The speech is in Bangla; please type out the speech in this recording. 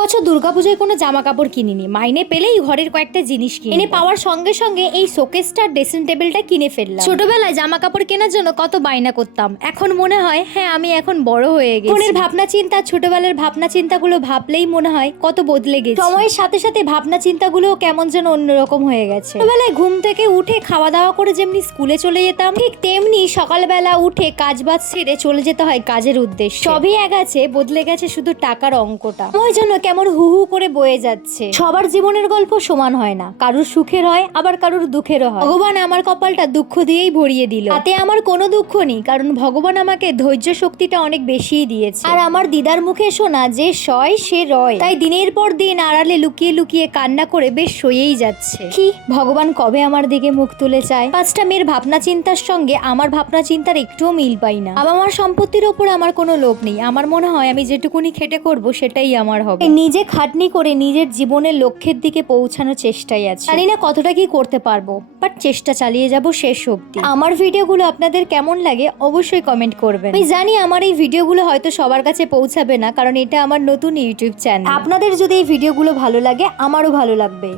বছর দুর্গাপূজায় কোনো জামা কাপড় কিনিনি, মাইনে পেলেই ঘরের কয়েকটা জিনিস কিনে পাওয়ার সঙ্গে সঙ্গে এই শোকেসটা ড্রেসিং টেবিলটা কিনে ফেললাম। ছোটবেলায় জামা কাপড় কেনার জন্য কত বায়না করতাম, এখন মনে হয় হ্যাঁ আমি এখন বড় হয়ে গেছি। মনের ভাবনা চিন্তা, ছোটবেলার ভাবনা চিন্তাগুলো ভাবলেই মনে হয় কত বদলে গেছে। সময়ের সাথে সাথে ভাবনা চিন্তাগুলো কেমন যেন অন্যরকম হয়ে গেছে। ছোটবেলায় ঘুম থেকে উঠে খাওয়া দাওয়া করে যেমনি স্কুলে চলে যেতাম, ঠিক তেমনি সকালবেলা উঠে কাজবাজ সেরে চলে যেতে হয় কাজের উদ্দেশ্যে। সবই এক আছে, বদলে গেছে শুধু টাকার অঙ্কটা। সময় যেন কেমন হু হু করে বয়ে যাচ্ছে। সবার জীবনের গল্প সমান হয় না, কারুর সুখের হয় আবার কারুর দুঃখেরও হয়। ভগবান আমার কপালটা দুঃখ দিয়েই ভরিয়ে দিল। তাতে আমার কোনো দুঃখ নেই, কারণ ভগবান আমাকে ধৈর্য শক্তিটা অনেক বেশিই দিয়েছে। আর আমার দিদার মুখে শোনা যে সয় সে রয়, তাই দিনের পর দিন আড়ালে লুকিয়ে লুকিয়ে কান্না করে বেশ সয়েই যাচ্ছে। কি ভগবান কবে আমার দিকে মুখ তুলে চায়। পাঁচটা মেয়ের ভাবনা চিন্তার সঙ্গে আমার ভাবনা চিন্তার একটুও মিল পাই না। বাবা মার সম্পত্তির ওপর আমার কোনো লোভ নেই। আমার মনে হয় আমি যেটুকুনি খেটে করব সেটাই আমার হবে। নিজে খাটনি করে নিজের জীবনের লক্ষ্যের দিকে পৌঁছানোর চেষ্টাই আছে। জানি না কতটা কি করতে পারবো, বাট চেষ্টা চালিয়ে যাব শেষ অবধি। আমার ভিডিওগুলো আপনাদের কেমন লাগে অবশ্যই কমেন্ট করবেন। আমি জানি আমার এই ভিডিওগুলো হয়তো সবার কাছে পৌঁছাবে না, কারণ এটা আমার নতুন ইউটিউব চ্যানেল। আপনাদের যদি এই ভিডিওগুলো ভালো লাগে আমারও ভালো লাগবে।